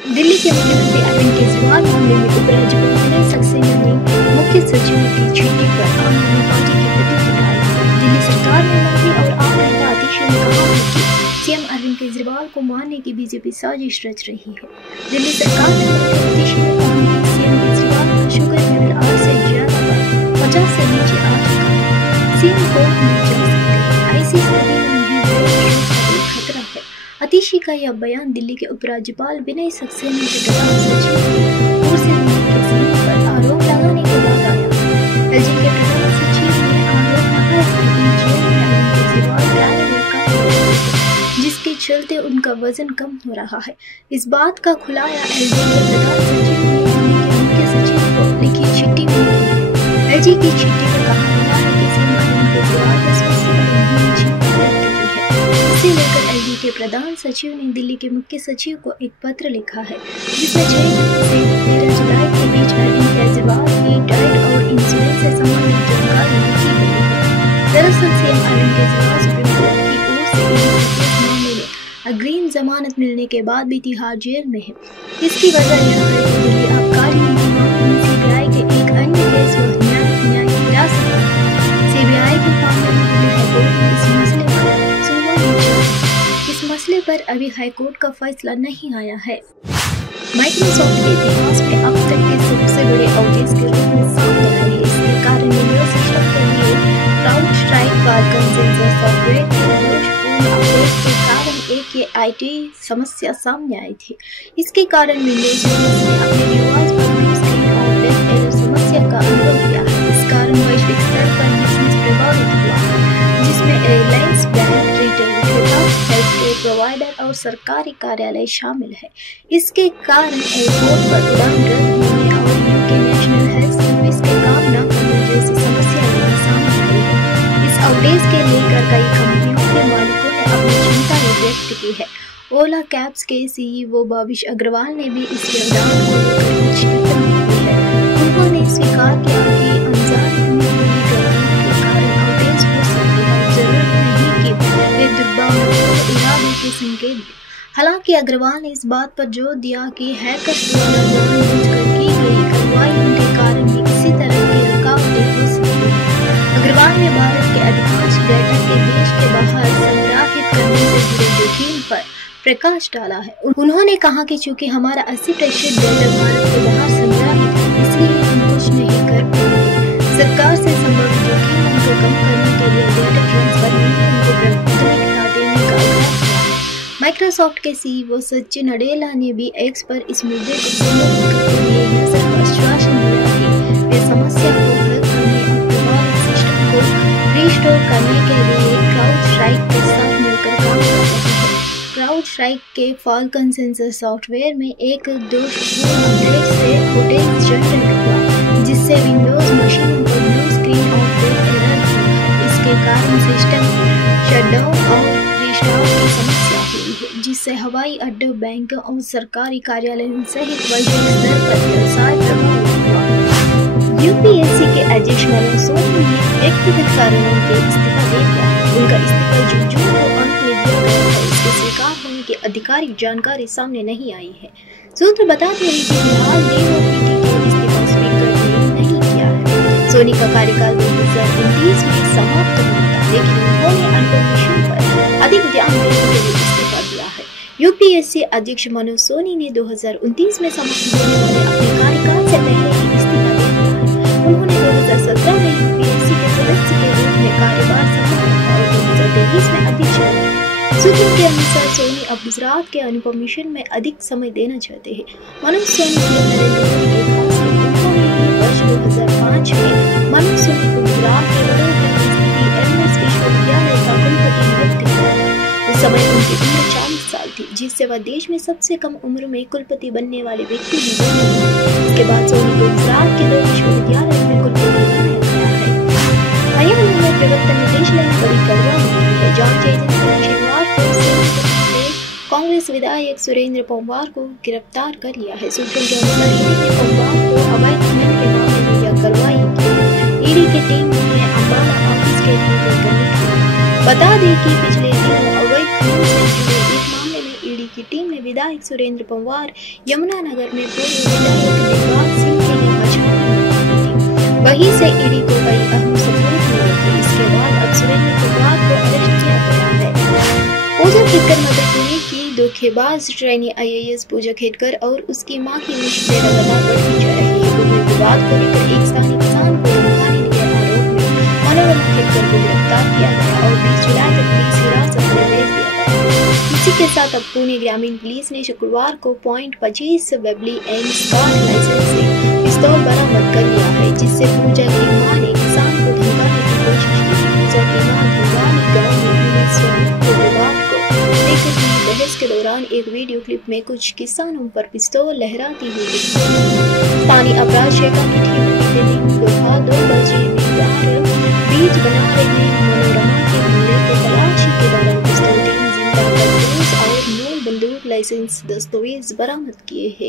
दिल्ली के मुख्यमंत्री अरविंद केजरीवाल मामले में उपराज्यपाल विनय सक्सेना ने मुख्य सचिव की चिट्ठी पर आम आदमी पार्टी की प्रतिक्रिया दी। दिल्ली सरकार में मंत्री और आम नेता अतिशी ने कहा है कि सीएम अरविंद केजरीवाल को मारने की बीजेपी साजिश रच रही है। दिल्ली सरकार में मंत्री अतिशी ने कहा कि सीएम केजरीवाल का शुगर लेवल 8 से ज्यादा पर 50 से नीचे आ चुका है। सीएम कोर्ट में जा सकते हैं, ऐसी स्थिति में खतरा है। अतिशी का यह बयान दिल्ली के उपराज्यपाल विनय सक्सेना के प्रधान सचिव की ओर से दिल्ली के सीएम पर आरोप लगाने के बाद आया। एलजी के प्रधान सचिव ने आरोप लगाया कि जेल में अरविंद केजरीवाल कैलोरी कम हो रहे हैं, जिसके चलते उनका वजन कम हो रहा है। इस बात का खुलासा एलजी के प्रधान सचिव ने दिल्ली के मुख्य सचिव को लिखी चिट्ठी में की है। एलजी की चिट्ठी में कहा गया है कि सीएम अरविंद केजरीवाल पर स्वास्थ्य पर उन्होंने चिंता व्यक्त की है। इसे लेकर एलजी के प्रधान सचिव ने दिल्ली के मुख्य सचिव को एक पत्र लिखा है, जिसमें 6 से 13 जुलाई के बीच अरविंद केजरीवाल की डाइट और इंसुलिन से संबंधित जानकारी लिखी गई है। दरअसल CM Arvind Kejriwal supreme court की ओर से इस मामले में अग्रिम जमानत मिलने के बाद भी तिहाड़ जेल में है। इसकी वजह यह है कि दिल्ली आबकारी नीति मामले में सीबीआई के एक अन्य केस वह न्यायिक हिरासत में है। सीबीआई के मामले में दिल्ली हाईकोर्ट में इस मसले पर अभी हाईकोर्ट का फैसला नहीं आया है। माइक्रोसॉफ्ट के इतिहास में अब तक के सबसे बड़े आउटेज के रूप में सामने आई है। इसके कारण विंडोज सिस्टम के लिए क्राउड स्ट्राइक फाइल कंसेंसर सॉफ्टवेयर के दोषपूर्ण अपडेट के कारण एक ये आईटी समस्या सामने आई थी। इसके कारण विंडोज ने अपने डिवाइस पर ब्लू स्क्रीन और डेथ एरर समस्या का अनुभव किया है। इस कारण वैश्विक स्तर पर बिजनेस प्रभावित हुआ, जिसमें एयरलाइंस, बैंक, रिटेल विक्रेता, हेल्थ केयर प्रोवाइडर और सरकारी कार्यालय शामिल है। इसके कारण एयरपोर्ट पर उड़ान रद्द होने और यूके नेशनल हेल्थ सर्विस के काम न करने जैसी समस्याएं सामने आई है। इस आउटेज के लेकर कई कंपनियों के मालिकों ने अपनी चिंता व्यक्त की है। ओला कैब्स के सीईओ भाविश अग्रवाल ने भी इस योगदान को लेकर कुछ टिप्पणी की है। उन्होंने स्वीकार किया कि अनजाने में हुई गलतियों के कारण आउटेज हो सकती है, जरूरी नहीं कि वे दुर्भावनापूर्ण इरादे के संकेत दें। हालांकि अग्रवाल ने इस बात पर जोर दिया कि हैकर्स द्वारा जानबूझकर की गई कार्रवाइयों के कारण भी किसी तरह की रुकावटें हो सकती हैं। अग्रवाल ने भारत के अधिकांश डेटा के देश के बाहर संग्रहित करने से जुड़े जोखिम पर प्रकाश डाला है। उन्होंने कहा कि चूंकि हमारा 80% डेटा भारत के बाहर संग्रहित है, इसलिए हम कुछ नहीं कर पाएंगे। सरकार से संभव जोखिमों को कम करने के लिए डेटा ट्रांसफर नीतियों को प्राथमिकता देने का आग्रह किया है। माइक्रोसॉफ्ट के सीईओ सचिन नडेला ने भी एक्स पर इस मुद्दे को संबोधित करते हुए यह सिर्फ आश्वासन दिया कि वे समस्या को हल करने और प्रभावित सिस्टम को रिस्टोर करने के लिए क्राउड स्ट्राइक के साथ मिलकर काम कर रहे हैं। क्राउड स्ट्राइक के फाइल कंसेंसर सॉफ्टवेयर में एक दोषपूर्ण अपडेट से आउटेज जनरेट हुआ, जिससे विंडोज मशीनों पर ब्लू स्क्रीन और डेथ एरर हुआ है। इसके कारण सिस्टम शटडाउन और रिस्टार्ट की समस्या हुई है, जिससे हवाई अड्डों, बैंकों और सरकारी कार्यालयों सहित वैश्विक स्तर पर व्यवसाय प्रभावित हुआ। यूपीएससी के अध्यक्ष मनोज सोनी ने व्यक्तिगत कारणों के इस्तीफा दे दिया है। उनका इस्तीफा जून को अंत में दिया गया था। इसके स्वीकार होने की आधिकारिक जानकारी सामने नहीं आई है। सूत्र बताते हैं कि फिलहाल डीओपीटी के इस्तीफा स्वीकार नहीं किया है। सोनी का कार्यकाल 2029 में समाप्त होता है, लेकिन उन्होंने अनुपम मिशन पर अधिक ध्यान देने के लिए इस्तीफा दिया है। यूपीएससी अध्यक्ष मनोज सोनी ने 2029 में समाप्त होने वाले अपने कार्यकाल से पहले ही इस्तीफा दे दिया है। उन्होंने 2017 में यूपीएससी के सदस्य के रूप में कार्यभार संभाला और 2023 में अध्यक्ष बने। सूत्रों के अनुसार सोनी अब गुजरात के अनुपम मिशन में अधिक समय देना चाहते हैं। मनोज सोनी के नरेंद्र मोदी के खास है। उन्होंने ही वर्ष 2005 में मनोज सोनी को गुजरात के वडोदरा में स्थित एमएस विश्वविद्यालय का कुलपति नियुक्त किया था। उस समय उनकी उम्र 40 साल थी, जिससे वह देश में सबसे कम उम्र में कुलपति बनने वाले व्यक्ति भी बने। इसके बाद सोनी को गुजरात के 2 विश्वविद्यालयों में कुलपति बनाया गया है। हरियाणा में प्रवर्तन निदेशालय ने बड़ी कार्रवाई की है। जांच एजेंसी ने शनिवार को कांग्रेस विधायक सुरेंद्र पंवार को गिरफ्तार कर लिया है। सूत्रों के अनुसार ईडी ने पंवार को अवैध खनन के मामले में यह कार्रवाई की है। ईडी की टीम ने अंबाला ऑफिस के लिए लेकर निकली। बता दें कि पिछले दिनों अवैध खनन से जुड़े एक मामले में ईडी की टीम ने विधायक सुरेंद्र पंवार यमुनानगर में पूर्व विधायक दिलबाग सिंह के यहाँ छापे थी। वहीं से ईडी को कई अहम सबूत मिले थे। इसके बाद अब सुरेंद्र पंवार को अरेस्ट किया गया है। पूजा खेतकर मध्य पुणे की धोखेबाज ट्रेनी IAS पूजा खेतकर और उसकी मां की मुश्किलें लगातार बढ़ती जा रही है। भूमि विवाद को लेकर एक स्थानीय किसान को धमकाने के आरोप में मनोरमा खेतकर को गिरफ्तार किया गया और 20 जुलाई तक पुलिस हिरासत में भेज दिया गया। इसी के साथ अब पुणे ग्रामीण पुलिस ने शुक्रवार को .25 वेबली एंड स्कॉट लाइसेंस से पिस्तौल बरामद कर लिया है, जिससे पूजा की मां ने किसान को धमकाने की कोशिश की। पूजा की मां धमकाने गाँव में विवाद को लेकर हुई बहस के दौरान एक वीडियो क्लिप में कुछ किसानों पर पिस्तौल लहराती हुई दिखी। स्थानीय अपराध शाखा की टीम ने बीते दिन दोपहर 2 बजे बीज बना रहे मनोरमा के हमले के तलाशी के दौरान पिस्तौल, 3 जिंदा कारतूस और 9 बंदूक लाइसेंस दस्तावेज बरामद किए हैं।